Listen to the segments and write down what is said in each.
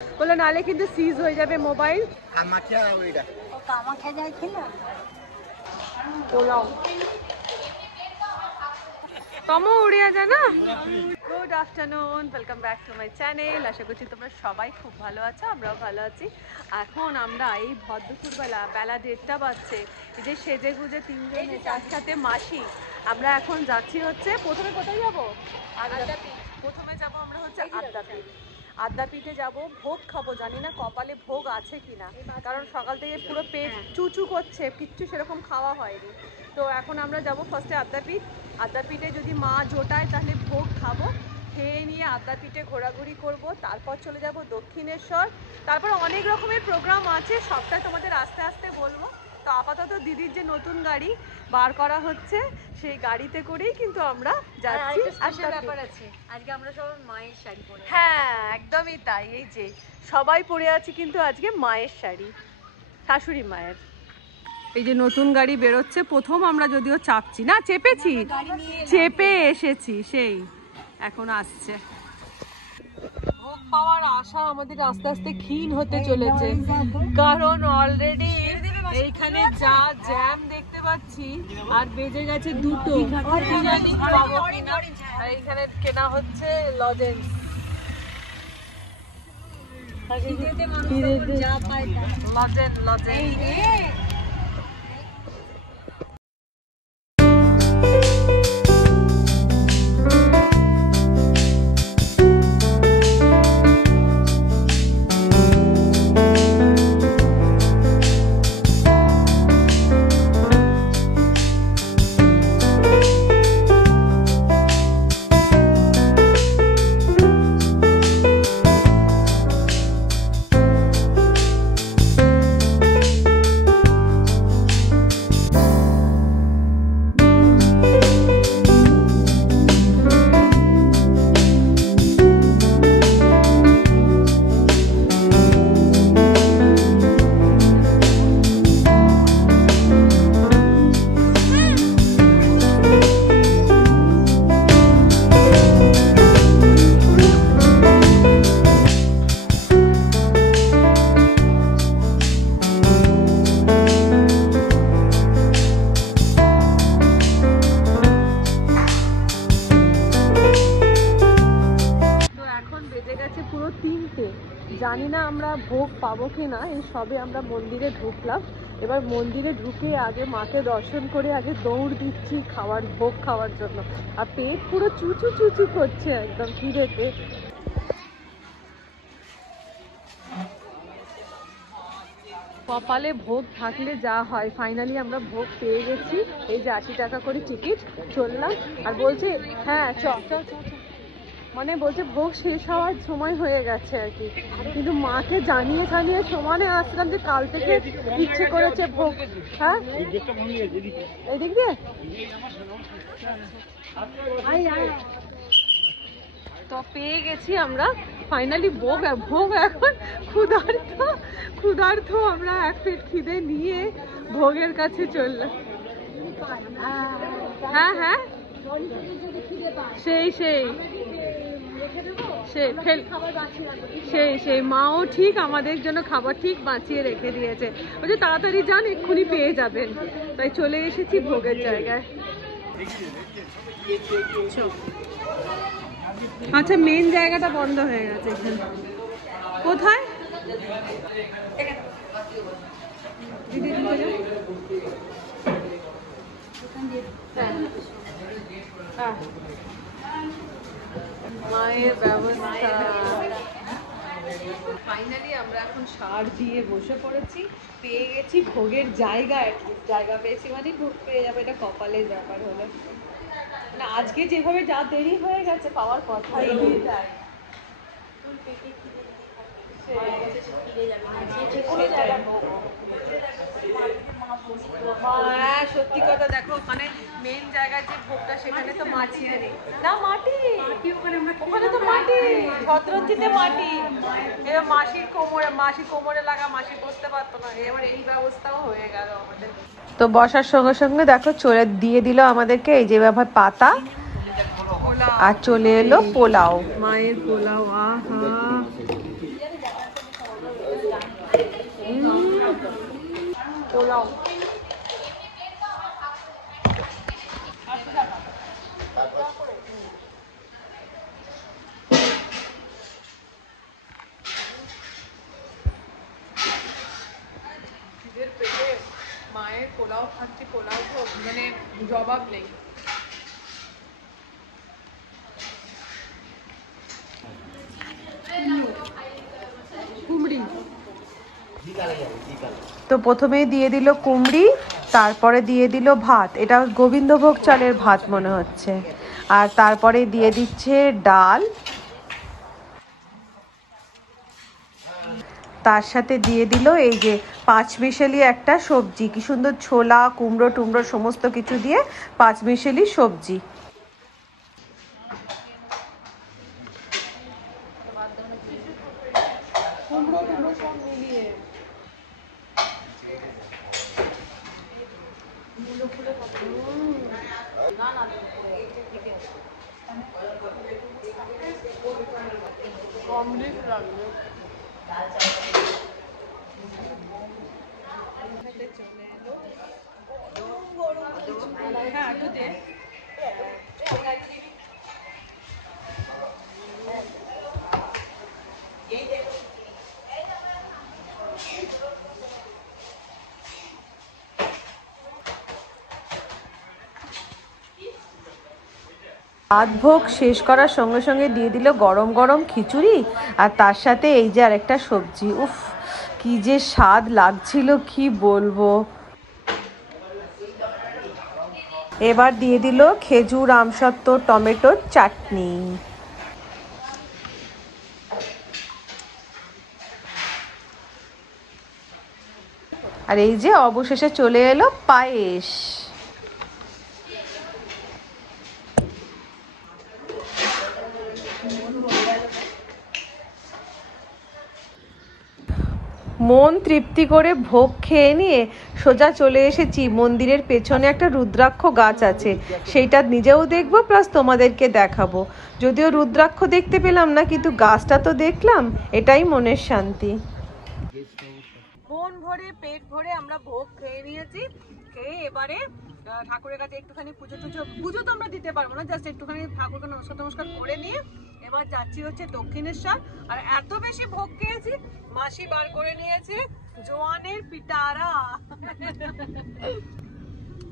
বলে নালে কিন্তু সিজ হয়ে যাবে মোবাইল। পোলাও তমো উড়িয়া যায় না। Good afternoon, welcome back to my channel. আশা করছি তোমরা সবাই খুব ভালো আছো, আমরাও ভালো আছি। এখন আমরা এই ভদ্রপুরবেলা বেলা 1:30 বাজছে, এই যে সেজে গুজে তিনজনে তার সাথে মাসি আমরা এখন যাচ্ছি হচ্ছে প্রথমে কোথায় যাবো? আদ্যাপীঠ। প্রথমে যাবো আমরা হচ্ছে আদ্যাপীঠ। আদ্যাপীঠে যাবো, ভোগ খাবো। জানি না কপালে ভোগ আছে কিনা, কারণ সকাল থেকে পুরো পেট চুচু করছে, কিচ্ছু সেরকম খাওয়া হয়নি। তো এখন আমরা যাব ফার্স্টে আদ্যাপীঠ। আদ্যাপীঠে যদি মা জোটায় তাহলে ভোগ খাবো, খেয়ে নিয়ে আদ্যাপীঠে ঘোরাঘুরি করব, তারপর চলে যাব দক্ষিণেশ্বর। তারপর অনেক রকমের প্রোগ্রাম আছে, সবটা তোমাদের আস্তে আস্তে বলবো। তো আপাতত দিদির যে নতুন গাড়ি বার করা হচ্ছে, সেই গাড়িতে করেই কিন্তু আমরা যাচ্ছি। ব্যাপার আছে, আজকে আমরা সব মায়ের শাড়ি পরে। হ্যাঁ একদমই তাই, এই যে সবাই পরে আছি কিন্তু আজকে মায়ের শাড়ি, শাশুড়ি মায়ের। এই যে নতুন গাড়ি বেরোচ্ছে, প্রথম আমরা যদিও চাপছি না, চেপেছি, চেপে এসেছি, সেই এখন আসছে। ভোগ পাওয়ার আশা আমাদের আস্তে আস্তে ক্ষীণ হতে চলেছে, কারণ অলরেডি এইখানে যা জ্যাম দেখতে পাচ্ছি, আর বেজে গেছে 2টো। আর এইখানে কেনা হচ্ছে লজেন্স। লজেন্স পুরো 3টে। জানি না আমরা ভোগ পাবো কিনা, এই সবে আমরা মন্দিরে ঢুকলাম। এবার মন্দিরে ঢুকে আগে মাকে দর্শন করে আগে দৌড় দিচ্ছি খাওয়ার, ভোগ খাওয়ার জন্য। আর পেট পুরো চুচু চুচু করছে একদম খিদেতে। কপালে ভোগ থাকলে যা হয়। ফাইনালি আমরা ভোগ পেয়ে গেছি। এই যে 80 টাকা করে টিকিট, চললাম। আর বলছে হ্যাঁ চ চ চ, মানে বলছে ভোগ শেষ হওয়ার সময় হয়ে গেছে আর কি। কিন্তু মাকে জানিয়ে জানিয়ে সমানে আসলাম যে কাল থেকে ইচ্ছে করেছে ভোগ। হ্যাঁ এদিক দিয়ে তো পেয়ে গেছি আমরা ফাইনালি ভোগ। ভোগ এখন ক্ষুধার্থ আমরা এক পেট খিদে নিয়ে ভোগের কাছে চললাম। হ্যাঁ হ্যাঁ সেই সেই সেই মাও ঠিক আমাদের জন্য খাবার ঠিক বাঁচিয়ে রেখে দিয়েছে। বলছে তাড়াতাড়ি যান, এক্ষুনি পেয়ে যাবেন। তাই চলে এসেছি ভোগের জায়গায়। আচ্ছা মেন জায়গাটা বন্ধ হয়ে গেছে এখানে। কোথায় দিদি? হ্যাঁ মায়ের ব্যবস্থা। ফাইনালি আমরা এখন সার দিয়ে বসে পড়েছি, পেয়ে গেছি ভোগের জায়গা। জায়গা পেয়েছি মানে ভোগ পেয়ে যাবে, এটা কপালের ব্যাপার হলো না। আজকে যেভাবে যা দেরি হয়ে গেছে পাওয়ার কথাই নেই। হ্যাঁ সত্যি কথা, দেখো ওখানে মেন জায়গায় যে ভোগটা সেখানে তো মাটি নেই না, মাটি ওখানে তো মাটি, ছত্রঞ্চিতে মাটি। এবার মাসির কোমরে লাগা, মাসি বসতে পারতো না। এবার এই ব্যবস্থাও হয়ে গেল আমাদের। তো বসার সঙ্গে সঙ্গে দেখো চলে দিয়ে দিল আমাদেরকে এই যে ব্যাপার পাতা, আর চলে এলো পোলাও, মায়ের পোলাও। আহা পোলাও। খিদের পেটে মায়ের পোলাও খাচ্ছি, পোলাও তো মানে জবাব নেই। তো প্রথমেই দিয়ে দিল কুমড়ি, তারপরে দিয়ে দিল ভাত, এটা গোবিন্দভোগ চালের ভাত মনে হচ্ছে, আর তারপরে দিয়ে দিচ্ছে ডাল, তার সাথে দিয়ে দিল এই যে পাঁচমিশালি একটা সবজি, কি সুন্দর ছোলা কুমড়ো টুমড়ো সমস্ত কিছু দিয়ে পাঁচমিশালি সবজি। কুমড়ো টুমড়ো সব মিলিয়ে অমৃত লাগবে। হ্যাঁ একটু দে। ভাত ভোগ শেষ করার সঙ্গে সঙ্গে দিয়ে দিল গরম গরম খিচুড়ি, আর তার সাথে এই যে আরেকটা সবজি। উফ, কি যে স্বাদ লাগছিল কি বলবো। এবার দিয়ে দিল খেজুর আমসত্ত্ব টমেটোর চাটনি। আর এই যে অবশেষে চলে এলো পায়েস। মন তৃপ্তি করে ভোগ খেয়ে নিয়ে সোজা চলে এসেছি মন্দিরের পেছনে একটা রুদ্রাক্ষ গাছ আছে, সেইটা নিজেও দেখবো প্লাস তোমাদেরকে দেখাবো। যদিও রুদ্রাক্ষ দেখতে পেলাম না, কিন্তু গাছটা তো দেখলাম, এটাই মনের শান্তি। মন ভরে পেট ভরে আমরা ভোগ খেয়ে নিয়েছি, খেয়ে এবারে ঠাকুরের কাছে একটুখানি পুজো তো আমরা দিতে পারবো না, জাস্ট একটুখানি ঠাকুরকে নমস্কার করে নিয়ে এবার যাচ্ছি হচ্ছে দক্ষিণেশ্বর। আর এত বেশি ভোগ খেয়েছি, মাসি বার করে নিয়েছে জোয়ানের পিটারা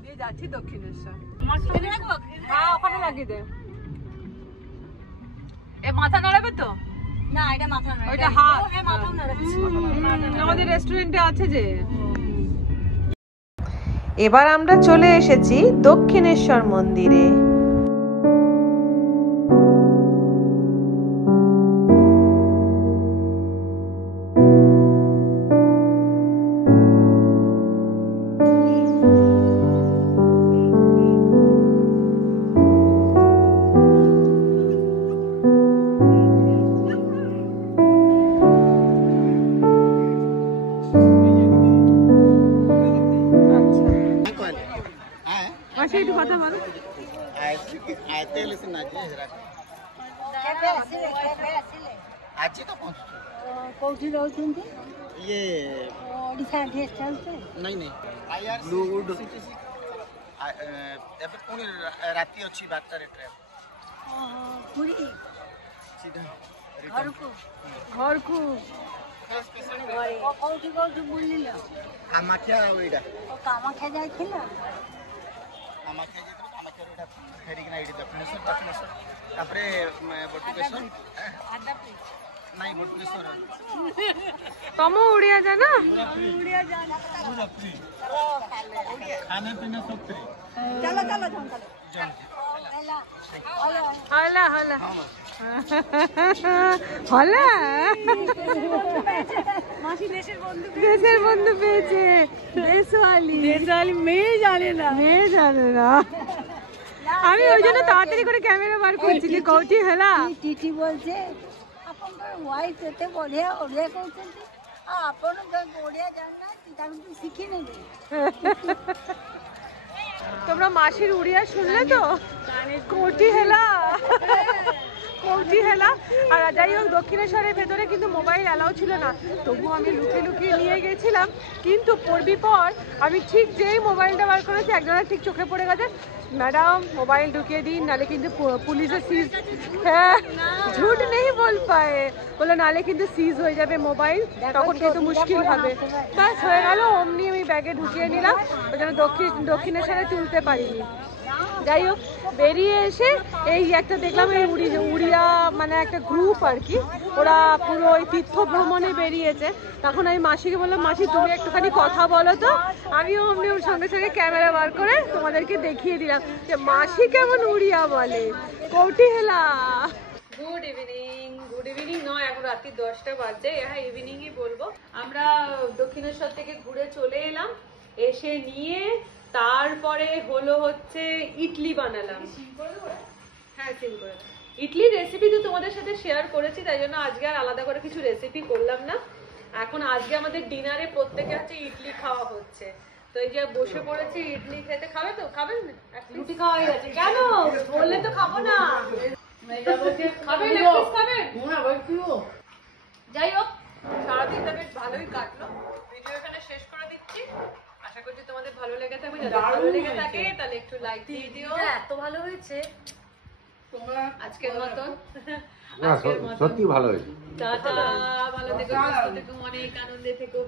দিয়ে যাচ্ছি দক্ষিণেশ্বর। হ্যাঁ ওখানে লাগিয়ে দে। এ মাথা নাড়াবে তো না, এটা মাথা নয়, ওইটা হাত। হ্যাঁ মাথাও নাড়াচ্ছি। আমাদের রেস্টুরেন্টে আছে যে। এবার আমরা চলে এসেছি দক্ষিণেশ্বর মন্দিরে। মাসি একটু কথা বলো। ଆଜି ତ ପହଞ୍ଚୁଛୁ। କୋଉଠି ରହୁଛନ୍ତି? ଇଏ ଓଡ଼ିଶା ଗେଷ୍ଟ ହାଉସ୍? ନାଇଁ ନାଇଁ ବ୍ଲୁଉଡ୍। ଏବେ ପୁଣି ରାତି ଅଛି 12ଟାରେ ଟ୍ରେନ୍। ପୁରୀ ସିଧା ଘରକୁ? ଘରକୁ କୋଉଠି କୋଉଠି ବୁଲିଲ? କାମାକ୍ଷା ଆଉ ଏଇଟା କାମାକ୍ଷା ଯାଇଥିଲ? କାମାକ୍ଷା ଯାଇଥିଲୁ। କାମାକ୍ଷାରୁ ଏଇଟା ଫେରିକିନା ଏଇଠି ଦକ୍ଷିଣେଶ୍ୱର ତାପରେ ବଟୁକେଶ୍ୱର। ନାଇଁ ବଟୁକେଶ୍ୱର ତମ ଓଡିଆ ଜାନା? ଖାନା ପିନା ସବୁ ଫ୍ରି। চলো চলো হলা হলা হলা মাসি দেশের বন্ধু পেয়েছে। দেশওয়ালি মেয়ে জানে না। আমি ওই জন্য তাড়াতাড়ি করে ক্যামেরা বার করছি যে কৌটি হেলা। ଟିଟି বলছে ଆପଣଙ୍କର ୱାଇଫ୍ ଏତେ ବଢ଼ିଆ ଓଡ଼ିଆ କହୁଛନ୍ତି, ଆଉ ଆପଣ ଓଡ଼ିଆ ଜାଣିନାହାନ୍ତି, ତାଙ୍କୁ ଟିକେ ଶିଖି ନେବେ। তোমরা মাসির উড়িয়া শুনলে তো? কোটি হেলা কৌটি হেলা। আর যাই হোক, দক্ষিণেশ্বরের ভেতরে কিন্তু মোবাইল অ্যালাউ ছিল না, তবুও আমি লুকিয়ে লুকিয়ে নিয়ে গেছিলাম। কিন্তু পড়বি পর আমি ঠিক যেই মোবাইলটা বার করেছি, একজনের ঠিক চোখে পড়ে গেছে, ম্যাডাম মোবাইল ঢুকিয়ে দিন, নালে কিন্তু পুলিশে সিজ। হ্যাঁ, ঝুট নেই বল পায়ে, বলে নালে কিন্তু সিজ হয়ে যাবে মোবাইল, তখন কিন্তু মুশকিল হবে। ব্যাস হয়ে গেল, অমনি আমি ব্যাগে ঢুকিয়ে নিলাম, ওই জন্য দক্ষিণেশ্বরে তুলতে পারিনি। যাই হোক, বেরিয়ে এসে এই একটা দেখলাম, এই উড়িয়া মানে একটা গ্রুপ আর কি, ওরা পুরো ওই তীর্থ ভ্রমণে বেরিয়েছে। তখন আমি মাসিকে বললাম, মাসি তুমি একটুখানি কথা বলো তো। আমিও অমনি ওর সঙ্গে সঙ্গে ক্যামেরা বার করে তোমাদেরকে দেখিয়ে দিলাম যে মাসি কেমন উড়িয়া বলে। কৌটি হেলা। Good evening. গুড ইভিনিং নয়, এখন রাত্রি 10টা বাজে। হ্যাঁ, ইভিনিংই বলবো। আমরা দক্ষিণেশ্বর থেকে ঘুরে চলে এলাম, এসে নিয়ে তারপরে হলো হচ্ছে ইডলি বানালাম। হ্যাঁ, সিম করে ইডলির রেসিপি তো তোমাদের সাথে শেয়ার করেছি, তাই জন্য আজকে আর আলাদা করে কিছু রেসিপি করলাম না। এখন আজকে আমাদের ডিনারে প্রত্যেকে হচ্ছে ইডলি খাওয়া হচ্ছে, তো এই যে বসে পড়েছি ইডলি খেতে। খাবে তো? খাবেন? রুটি খাওয়া হয়ে গেছে। কেন বললে তো খাবো না। খাবেন? যাই হোক, সারাদিনটা বেশ ভালোই কাটলো। ভিডিও এখানে শেষ করে দিচ্ছি। আশা করছি তোমাদের ভালো লেগে থাকবে। যদি ভালো লেগে থাকে তাহলে একটু লাইক দিয়ে দিও। এত ভালো হয়েছে আজকের মতন। সত্যি ভালো হয়েছে। টাটা, ভালো থেকো, সুস্থ থেকো, অনেক আনন্দে থেকো।